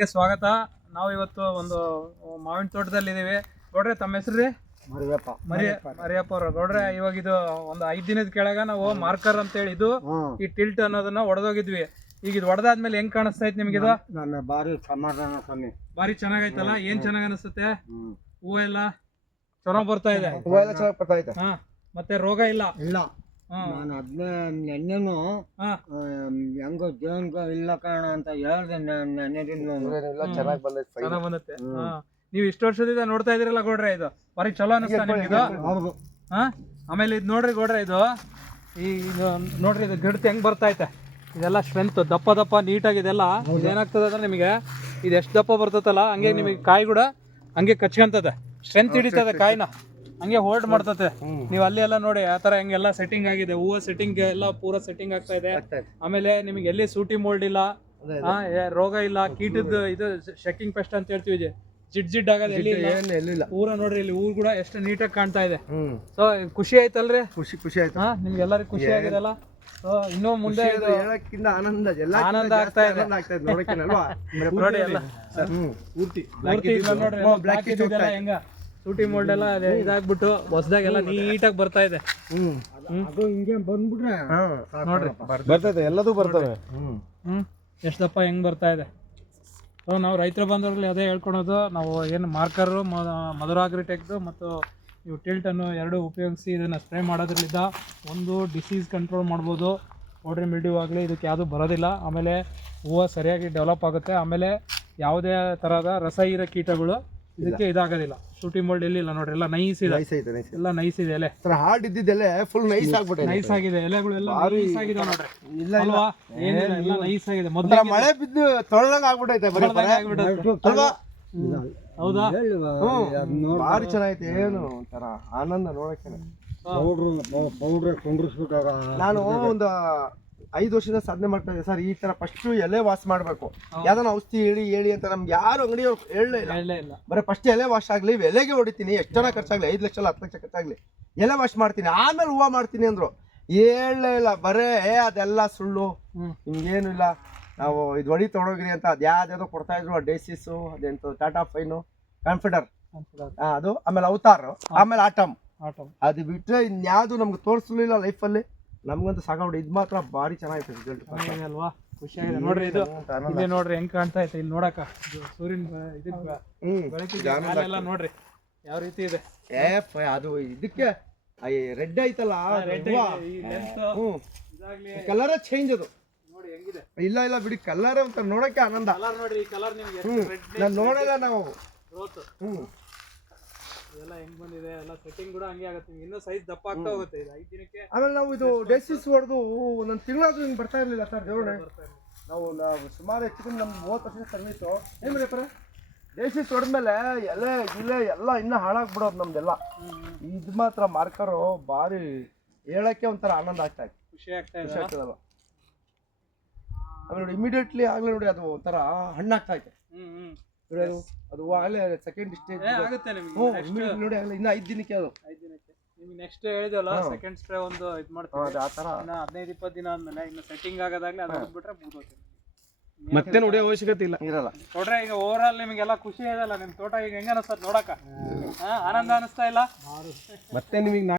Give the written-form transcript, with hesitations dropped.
ಚಾನಲ್ಗೆ ಸ್ವಾಗತ. ನಾವು ಇವತ್ತು ಒಂದು ಮಾವಿನ ತೋಟದಲ್ಲಿ ಇದೀವಿ. ನೋಡ್ರಿ, ತಮ್ಮ ಹೆಸರು ರೀ? ಮರಿಯಪ್ಪ ಅವ್ರ. ನೋಡ್ರಿ, ಇವಾಗ ಇದು ಒಂದು 5 ದಿನದ ಕೆಳಗ ನಾವು ಮಾರ್ಕರ್ ಅಂತ ಹೇಳಿ ಇದು ಈ ಟಿಲ್ಟ್ ಅನ್ನೋದನ್ನ ಹೊಡೆದೋಗಿದ್ವಿ. ಈಗ ಇದು ಹೊಡೆದಾದ್ಮೇಲೆ ಹೆಂಗ್ ಕಾಣಿಸ್ತಾ ಐತಿ ನಿಮ್ಗೆ? ಇದು ಭಾರಿ ಸಮಾಧಾನ ಸ್ವಾಮಿ, ಭಾರಿ ಚೆನ್ನಾಗೈತಲ್ಲ? ಏನ್ ಚೆನ್ನಾಗ್ ಅನಿಸುತ್ತೆ? ಹೂವು ಎಲ್ಲ ಚೆನ್ನಾಗ್ ಬರ್ತಾ ಇದೆ. ಹಾ, ಮತ್ತೆ ರೋಗ ಇಲ್ಲ. ನಾನು ನೆನ್ನೆನು ಹೆಂಗೋ ಜೀವನ ಇಲ್ಲ ಕಾರಣ ಅಂತ ಹೇಳ್ದೆ. ಚೆನ್ನಾಗ್ ಬಂದತ್ತೆ. ನೀವು ಇಷ್ಟು ವರ್ಷದಿಂದ ನೋಡ್ತಾ ಇದೀರಲ್ಲ ಗೌಡ್ರೆ, ಇದು ಭಾರಿ ಚಲೋ ಅನಿಸ್ತಾ ನಿಮ್ಗೆ ಇದು? ಹಾ, ಆಮೇಲೆ ಇದು ನೋಡ್ರಿ ಗೌಡ್ರೆ, ಇದು ನೋಡ್ರಿ, ಇದು ಗಿಡತೆ ಹೆಂಗ್ ಬರ್ತಾ ಐತೆ. ಇದೆಲ್ಲ ಸ್ಟ್ರೆಂತ್ ದಪ್ಪ ದಪ್ಪ ನೀಟಾಗಿ ಇದೆಲ್ಲ. ಇದೇನಾಗ್ತದೆ ಅಂದ್ರೆ ನಿಮಗೆ ಇದು ಎಷ್ಟು ದಪ್ಪ ಬರ್ತದಲ್ಲ ಹಂಗೆ ನಿಮಗೆ ಕಾಯಿ ಕೂಡ ಹಂಗೆ ಕಚ್ಕೊಂತದೆ, ಸ್ಟ್ರೆಂತ್ ಹಿಡಿತದೆ ಕಾಯಿನ, ಹಂಗೆ ಹೋಲ್ಡ್ ಮಾಡ್ತತೆ. ನೀವು ಅಲ್ಲಿ ಎಲ್ಲ ನೋಡಿ ಆ ತರ ಹೆಂಗೆಲ್ಲ ಸೆಟ್ಟಿಂಗ್ ಆಗಿದೆ, ಹೂವು ಸೆಟ್ಟಿಂಗ್ ಎಲ್ಲ ಪೂರ ಸೆಟ್ಟಿಂಗ್ ಆಗ್ತಾ ಇದೆ. ಆಮೇಲೆ ನಿಮಗೆ ಎಲ್ಲಿ ಸೂಟಿ ಮೋಲ್ಡ್ ಇಲ್ಲ, ರೋಗ ಇಲ್ಲ, ಕೀಟದ ಇದು ಶೆಕ್ಕಿಂಗ್ ಪೆಸ್ಟ್ ಅಂತ ಹೇಳ್ತೀವಿ, ಜಿಡ್ ಆಗೋದು ಎಲ್ಲಿ ಪೂರ. ನೋಡ್ರಿ, ಇಲ್ಲಿ ಹೂ ಕೂಡ ಎಷ್ಟು ನೀಟಾಗಿ ಕಾಣ್ತಾ ಇದೆ. ಸೊ ಖುಷಿ ಆಯ್ತಲ್ರಿ? ಖುಷಿ ಆಯ್ತು. ನಿಮ್ಗೆ ಎಲ್ಲರಿಗೂ ಖುಷಿ ಆಗಿದೆಲ್ಲ? ಇನ್ನೂ ಮುಂದೆ ಆನಂದ ಆಗ್ತಾ ಇದೆ. ನೋಡಿ ಎಲ್ಲ ಪೂರ್ತಿ ನೋಡ್ರಿ, ಹೆಂಗ ಸೂಟಿ ಮೋಲ್ಡ್ ಎಲ್ಲ ಇದಾಗ್ಬಿಟ್ಟು ಹೊಸದಾಗೆಲ್ಲ ನೀಟಾಗಿ ಬರ್ತಾ ಇದೆ. ಅದು ಹಿಂಗೆ ಬಂದ್ಬಿಟ್ರೆ ನೋಡ್ರಿ ಬರ್ತದೆ, ಎಲ್ಲದೂ ಬರ್ತವೆ. ಎಷ್ಟು ದಪ್ಪ ಹೆಂಗ್ ಬರ್ತಾ ಇದೆ. ಸೊ ನಾವು ರೈತರು ಬಂದವ್ರಲ್ಲಿ ಅದೇ ಹೇಳ್ಕೊಳೋದು, ನಾವು ಏನು ಮಾರ್ಕರು ಮಧುರ ಅಗ್ರಿಟೆಕ್ದು ಮತ್ತು ಇವು ಟಿಲ್ಟನ್ನು ಎರಡು ಉಪಯೋಗಿಸಿ ಇದನ್ನು ಸ್ಪ್ರೇ ಮಾಡೋದ್ರಲ್ಲಿದ್ದ ಒಂದು ಡಿಸೀಸ್ ಕಂಟ್ರೋಲ್ ಮಾಡ್ಬೋದು. ಪೌಡ್ರಿ ಮಿಲ್ಡ್ಯೂ ಆಗಲಿ ಇದಕ್ಕೆ ಯಾವುದು ಬರೋದಿಲ್ಲ. ಆಮೇಲೆ ಹೂವು ಸರಿಯಾಗಿ ಡೆವಲಪ್ ಆಗುತ್ತೆ. ಆಮೇಲೆ ಯಾವುದೇ ಥರದ ರಸ ಹೀರೋ ಕೀಟಗಳು ಇದಕ್ಕೆ ಇದಾಗೋದಿಲ್ಲ. ಶೂಟಿ ಮೋಲ್ಡ್ ಎಲ್ಲಿಲ್ಲ ನೋಡ್ರಿ, ಎಲ್ಲ ನೈಸ್ ಇದೆ, ಎಲ್ಲ ನೈಸ್ ಇದೆ. ಎಲೆ ಹಾರ್ಡ್ ಇದ್ದಿದ್ದೆಲೆ ಫುಲ್ ನೈಸ್ ಆಗ್ಬಿಟ್ಟೆ, ನೈಸ್ ಆಗಿದೆ. ಎಲೆಗಳೆಲ್ಲ ನೈಸ್ ಆಗಿದೆ ನೋಡ್ರಿ, ಅಲ್ವಾ? ಏನಿಲ್ಲ, ಎಲ್ಲ ನೈಸ್ ಆಗಿದೆ. ಮೊದಲ ಮಳೆ ಬಿದ್ದು ತೊಳೆದಂಗ ಆಗ್ಬಿಟ್ಟೈತೆ ಅಲ್ವಾ? ಹೌದಾ? ಭಾರಿ ಚೆನ್ನಾಗೈತೆ. ಏನು ಒಂಥರ ಆನಂದ ನೋಡಕ್ಕೆ. ಪೌಡ್ರ್ ಕುಂಡ್ರಿಸ್ಬೇಕಾಗ ನಾನು ಒಂದು 5 ವರ್ಷದಿಂದ ಸಾಧನೆ ಮಾಡ್ತಾ ಇದ್ದೆ ಸರ್. ಈ ತರ ಫಸ್ಟ್ ಎಲೆ ವಾಶ್ ಮಾಡ್ಬೇಕು. ಯಾವ್ದಾನ ಔಷಧಿ ಹೇಳಿ ಅಂತ ನಮ್ಗೆ ಯಾರು ಅಂಗಡಿಯವ್ರು ಹೇಳಲೇ ಇಲ್ಲ. ಬರೀ ಫಸ್ಟ್ ಎಲೆ ವಾಶ್ ಆಗ್ಲಿ, ಎಲೆಗೆ ಹೊಡಿತೀನಿ, ಎಷ್ಟು ಜನ ಖರ್ಚಾಗ್ಲಿ, 5 ಲಕ್ಷ 10 ಲಕ್ಷ ಖರ್ಚಾಗ್ಲಿ, ಎಲೆ ವಾಶ್ ಮಾಡ್ತೀನಿ, ಆಮೇಲೆ ಹೂವು ಮಾಡ್ತೀನಿ ಅಂದ್ರು. ಹೇಳಲೇ ಇಲ್ಲ. ಬರೇ ಅದೆಲ್ಲ ಸುಳ್ಳು, ನಿಮ್ಗೇನು ಇಲ್ಲ, ನಾವು ಇದು ಹೊಡಿ ತೊಡೋಗ್ರಿ ಅಂತ ಅದ್ಯಾವ್ದು ಕೊಡ್ತಾ ಇದ್ರು. ಡೇಸಿಸು, ಅದೆಂತ ಟಾಟಾ ಫೈನು, ಕಾನ್ಫಿಡರ್ ಅದು, ಆಮೇಲೆ ಅವತಾರ್, ಆಮೇಲೆ ಆಟಮ್. ಅದು ಬಿಟ್ರೆ ಇನ್ಯಾವುದು ನಮ್ಗೆ ತೋರಿಸಲಿಲ್ಲ ಲೈಫಲ್ಲಿ. ನಮ್ಗಂತೂ ಸಾಕಾಗ್ಬಿಟ್ಟು. ಇದು ಮಾತ್ರ ಭಾರಿ ಚೆನ್ನಾಗೈತೆ ರಿಸಲ್ಟ್ ಅಲ್ವಾ? ಖುಷಿಯಾಗಿದೆ ನೋಡ್ರಿ. ಇದು ಇದೇ ನೋಡ್ರಿ ಹೆಂಗ್ ಕಾಣ್ತಾ ಐತೆ ಇಲ್ಲಿ ನೋಡಕ. ಸೂರ್ಯನ ಬೆಳಕಿಗೆಲ್ಲ ನೋಡ್ರಿ ಯಾವ ರೀತಿ ಇದೆ. ಅದು ಇದಕ್ಕೆ ರೆಡ್ ಐತಲ್ಲ, ಕಲರೇ ಚೇಂಜ್ ಅದು. ನೋಡಿ ಹೆಂಗಿದೆ. ಇಲ್ಲ ಬಿಡಿ, ಕಲರ್ ಅಂತ ನೋಡಕ್ಕೆ ಆನಂದ. ನೋಡ್ರಿ, ಈ ಕಲರ್ ನಿಮ್ಗೆ ನಾನು ನೋಡಲ್ಲ ನಾವು. ಇದೆಲ್ಲ ಹೆಂಗ್ ಬಂದಿದೆ, ಎಲ್ಲ ಸೆಟ್ಟಿಂಗ್ ಕೂಡ ಹಂಗೆ ಆಗುತ್ತೆ. ಇನ್ನೂ ಸೈಜ್ ದಪ್ಪ ಆಗ್ತಾ ಹೋಗುತ್ತೆ. ಇದು 5 ದಿನಕ್ಕೆ. ಆಮೇಲೆ ನಾವು ಇದು ಡೇಸಿಸ್ ಹೊಡೆದು ಒಂದೊಂದು ತಿಂಗಳಾದ್ರೂ ಹಿಂಗೆ ಬರ್ತಾ ಇರಲಿಲ್ಲ ಸರ್. ದೇವರೇ, ನಾವು ಸುಮಾರು ಹೆಚ್ಚು ಕಮ್ಮಿ ನಮ್ಗೆ 30 ವರ್ಷದ ಸರ್ವಿಸು. ಏನು ಬರೀ ಡೇಸಿಸ್ ಹೊಡೆದ್ಮೇಲೆ ಎಲೆ ಗಿಲೆ ಎಲ್ಲ ಇನ್ನೂ ಹಾಳಾಗ್ಬಿಡೋದು ನಮ್ದೆಲ್ಲ. ಇದು ಮಾತ್ರ ಮಾರ್ಕರು ಭಾರಿ ಹೇಳಕ್ಕೆ ಒಂಥರ ಆನಂದ ಆಗ್ತಾ ಇತ್ತು, ಖುಷಿ ಆಗ್ತದಲ್ಲ. ಆಮೇಲೆ ನೋಡಿ ಇಮಿಡಿಯೇಟ್ಲಿ ಆಗಲೇ ನೋಡಿ ಅದು ಒಂಥರ ಹಣ್ಣಾಗ್ತಾ ಐತೆ. ಅದು ಆಗಲೇ ಸೆಕೆಂಡ್ ಸ್ಟೇಜ್ ಆಗುತ್ತೆ ನಿಮಗೆ. ನೋಡಿ ಆಗಲೇ ಇನ್ನು 5 ದಿನಕ್ಕೆ, ಅದು 5 ದಿನಕ್ಕೆ ನಿಮ್ಗೆ ನೆಕ್ಸ್ಟ್ ಹೇಳಿದಲ್ಲ ಸೆಕೆಂಡ್ ಸ್ಪ್ರೇ ಒಂದು ಇದು ಮಾಡ್ತೀವಿ. ಆ ಥರ 15-20 ದಿನ ಆದ್ಮೇಲೆ ಇನ್ನು ಸೆಟ್ಟಿಂಗ್ ಆಗೋದಾಗ್ಲಿ ಅದು ಬಿಟ್ರೆ ಮುಗಿದೋಗ್ತದೆ. ಮತ್ತೆ ನೋಡಿ ಅವಶ್ಯಕತೆ ಇರಲ್ಲ. ನೋಡ್ರೆ, ಈಗ ಓವರ್ ಆಲ್ ನಿಮಗೆಲ್ಲ ಖುಷಿ ಇದೆಲ್ಲ. ನಿಮ್ ತೋಟ ಈಗ ಹೆಂಗ ಅನಿಸ್ತದೆ ನೋಡಕ? ಆನಂದ ಅನಿಸ್ತಾ ಇಲ್ಲ? ಮತ್ತೆ ನಿಮಗೆ